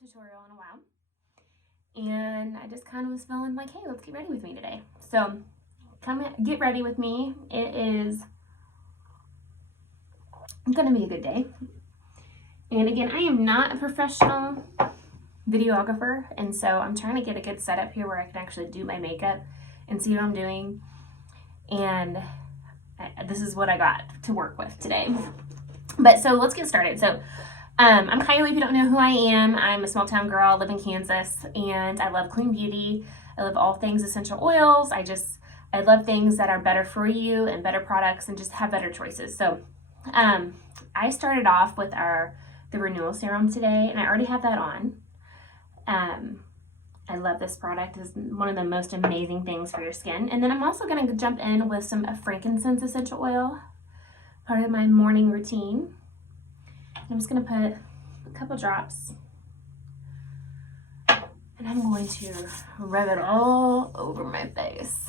makeup tutorial in a while. And I just kind of was feeling like, hey, let's get ready with me today. So come get ready with me. It is gonna be a good day. And again, I am not a professional videographer, and so I'm trying to get a good setup here where I can actually do my makeup and see what I'm doing. And this is what I got to work with today. But so let's get started. So I'm Kylie, if you don't know who I am. I'm a small town girl, live in Kansas, and I love clean beauty. I love all things essential oils. I love things that are better for you and better products and just have better choices. So I started off with the Renewal Serum today, and I already have that on. I love this product. It's one of the most amazing things for your skin. And then I'm also going to jump in with some Frankincense Essential Oil, part of my morning routine. I'm just going to put a couple drops, and I'm going to rub it all over my face,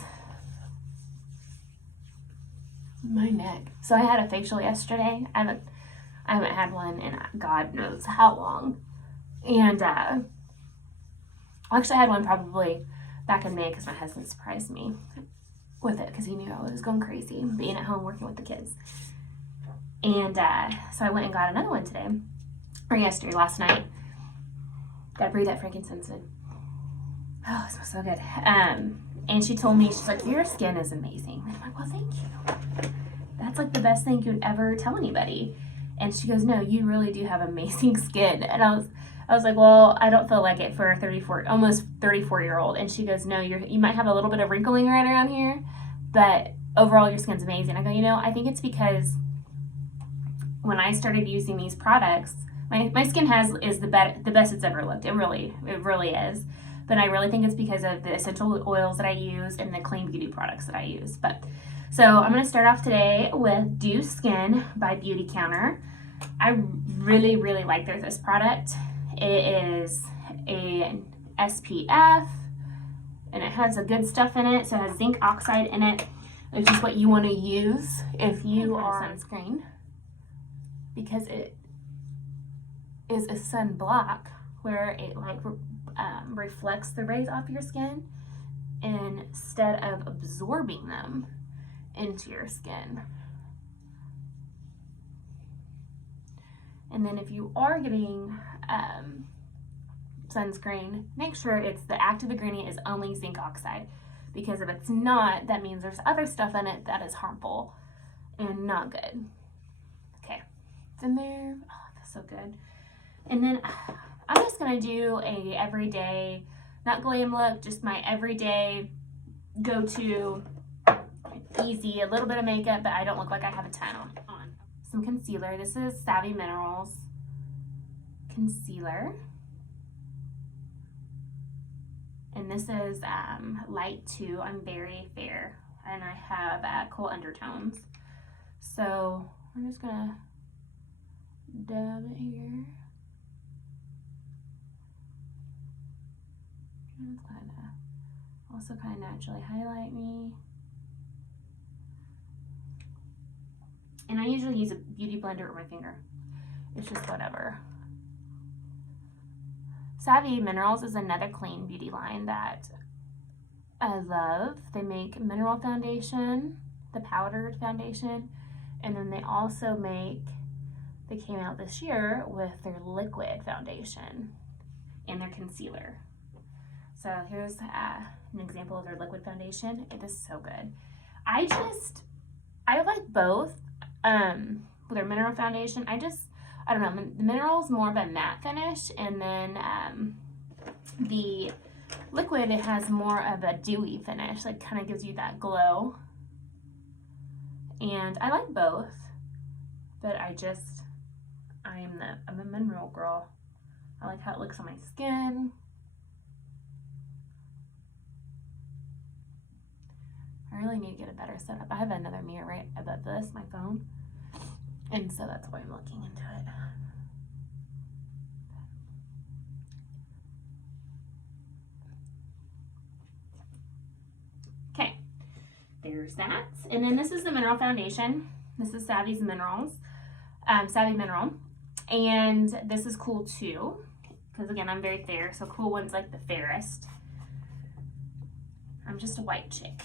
my neck. So I had a facial yesterday. I haven't had one in God knows how long. And actually I had one probably back in May because my husband surprised me with it because he knew I was going crazy being at home working with the kids. And so I went and got another one today, or last night. Gotta breathe that frankincense in. Oh, it smells so good. And she told me, she's like, your skin is amazing. I'm like, well, thank you. That's like the best thing you'd ever tell anybody. And she goes, no, you really do have amazing skin. And I was like, well, I don't feel like it for a almost 34-year-old. And she goes, no, you might have a little bit of wrinkling right around here, but overall your skin's amazing. I go, I think it's because when I started using these products, my skin is the best it's ever looked. It really is. But I really think it's because of the essential oils that I use and the clean beauty products that I use. So I'm going to start off today with Dew Skin by Beauty Counter. I really, really like this product. It is an SPF, and it has a good stuff in it. So it has zinc oxide in it, which is what you want to use if you are sunscreen, because it is a sunblock where it reflects the rays off your skin instead of absorbing them into your skin. And then if you are getting sunscreen, make sure the active ingredient is only zinc oxide, because if it's not, that means there's other stuff in it that is harmful and not good. Okay, it's in there. Oh, that's so good. And then I'm just gonna do a everyday, not glam look, just my everyday go-to, easy, a little bit of makeup, but I don't look like I have a ton on. Some concealer. This is Savvy Minerals concealer. And this is light too. I'm very fair, and I have cool undertones. So we're just gonna dab it here. Also kind of naturally highlight me. And I usually use a beauty blender or my finger. It's just whatever. Savvy Minerals is another clean beauty line that I love. They make mineral foundation, the powdered foundation, and then they also they came out this year with their liquid foundation and their concealer. So here's an example of their liquid foundation. It is so good. I like both. With their mineral foundation, I don't know, the mineral is more of a matte finish, and then the liquid, it has more of a dewy finish, like kind of gives you that glow. And I like both, but I'm a mineral girl. I like how it looks on my skin. I really need to get a better setup. I have another mirror right above this, my phone, and so that's why I'm looking into it. Okay, there's that. And then this is the mineral foundation. This is Savvy Mineral, and this is cool too, because again, I'm very fair, so cool one's like the fairest. I'm just a white chick.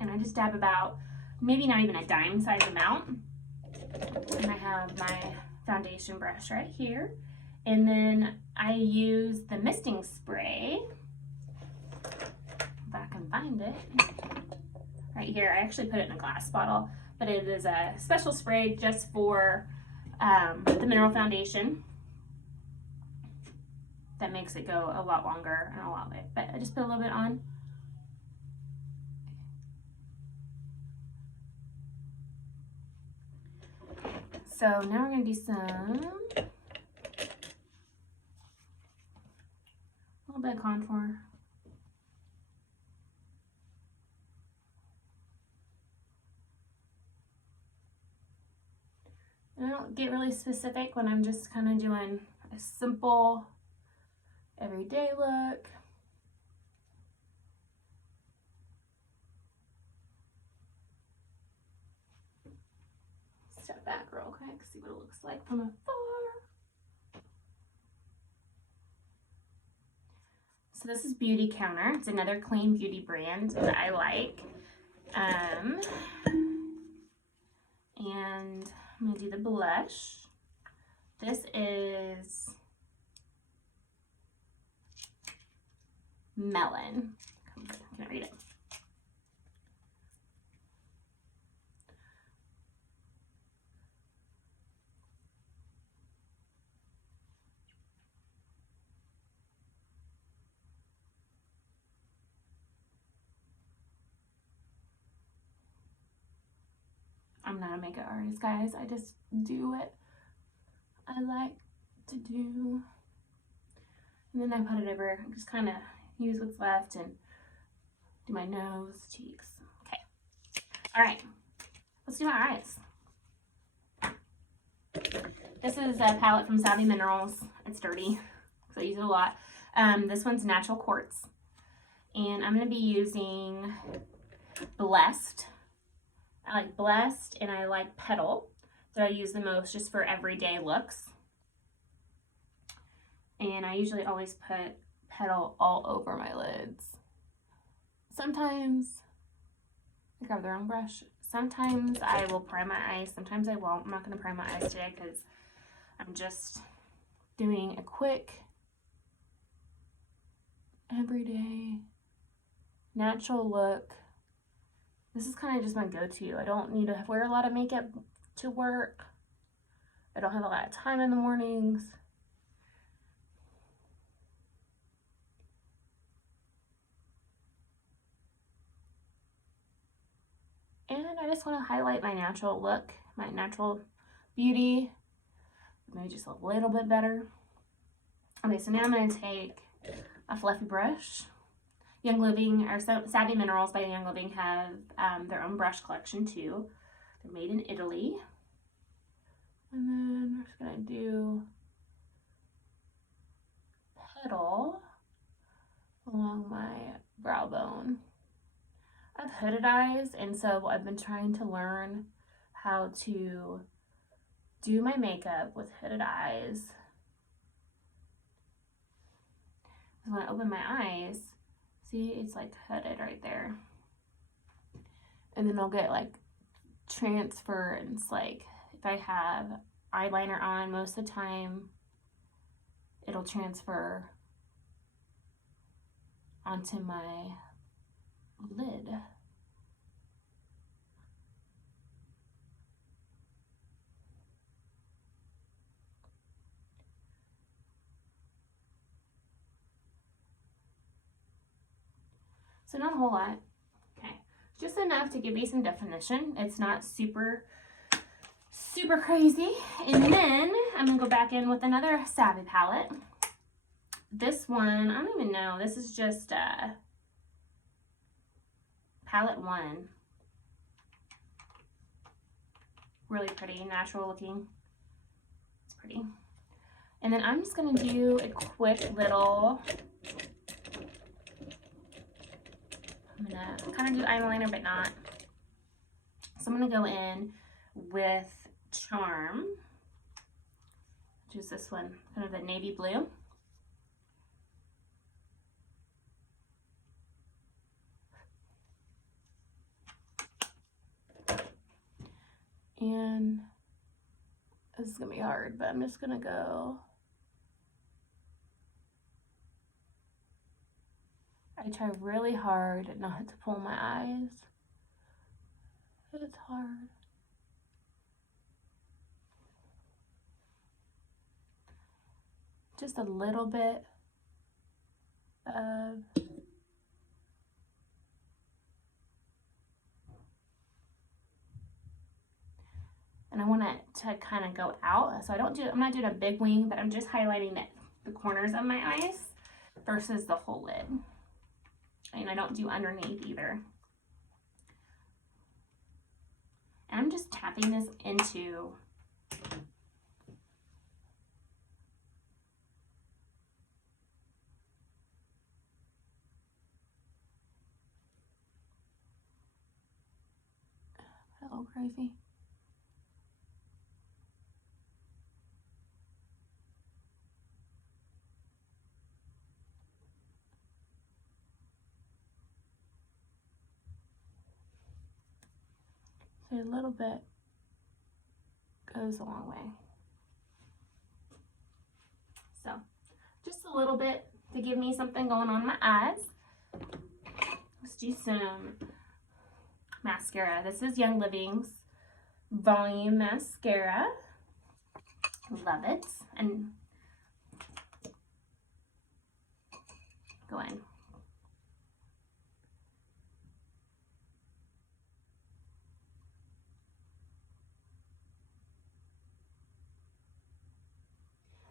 And I just dab about, maybe not even a dime size amount. And I have my foundation brush right here. And then I use the misting spray, if I can find it, right here. I actually put it in a glass bottle, but it is a special spray just for the mineral foundation that makes it go a lot longer and a lot bit. But I just put a little bit on. So now we're going to do some, a little bit of contour. I don't get really specific when I'm just kind of doing a simple everyday look. Step back real quick, see what it looks like from afar. So this is Beauty Counter. It's another clean beauty brand that I like. And I'm gonna do the blush. This is Melon. Can I read it? I'm not a makeup artist, guys. I just do what I like to do. And then I put it over, just kind of use what's left and do my nose, cheeks. Okay. All right. Let's do my eyes. This is a palette from Savvy Minerals. It's dirty because I use it a lot. This one's Natural Quartz. And I'm going to be using Blessed. I like Blessed and I like Petal that I use the most just for everyday looks. And I usually always put Petal all over my lids. Sometimes I grab the wrong brush. Sometimes I will prime my eyes. Sometimes I won't. I'm not going to prime my eyes today because I'm just doing a quick everyday natural look. This is kind of just my go-to. I don't need to wear a lot of makeup to work. I don't have a lot of time in the mornings. And I just want to highlight my natural look, my natural beauty, maybe just a little bit better. Okay, so now I'm going to take a fluffy brush. Young Living, or Savvy Minerals by Young Living have their own brush collection too. They're made in Italy. And then we're just going to do Petal along my brow bone. I have hooded eyes, and so I've been trying to learn how to do my makeup with hooded eyes. When I open my eyes, see, it's like hooded right there. And then I'll get like transference, like if I have eyeliner on, most of the time it'll transfer onto my lid. So not a whole lot. Okay, just enough to give you some definition. It's not super crazy. And then I'm gonna go back in with another Savvy palette. This one, I don't even know. This is just palette 1. Really pretty, natural looking. It's pretty. And then I'm just gonna do a quick little, I'm gonna kind of do eyeliner, but not. So I'm gonna go in with Charm, Choose this one, kind of the navy blue. And this is gonna be hard, but I'm just gonna go. I try really hard not to pull my eyes. It's hard. Just a little bit of and I want it to kind of go out. So I'm not doing a big wing, but I'm just highlighting the corners of my eyes versus the whole lid. And I don't do underneath either. And I'm just tapping this into a little crazy. So a little bit goes a long way. So just a little bit to give me something going on in my eyes. Let's do some mascara. This is Young Living's Volume Mascara. Love it. And go in.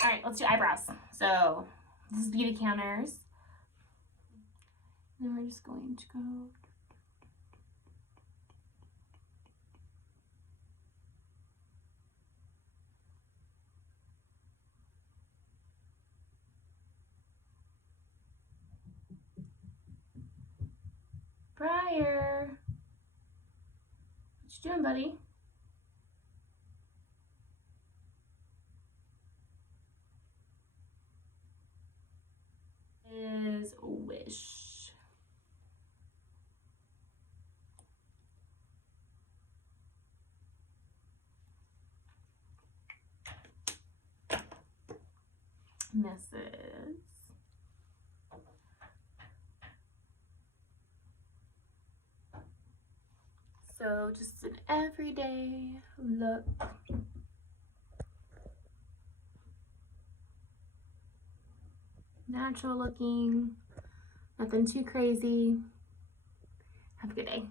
All right, let's do eyebrows. So this is Beauty Counters. And we're just going to go Briar. What you doing, buddy? Is Wish. Misses. So just an everyday look. Natural looking, nothing too crazy. Have a good day.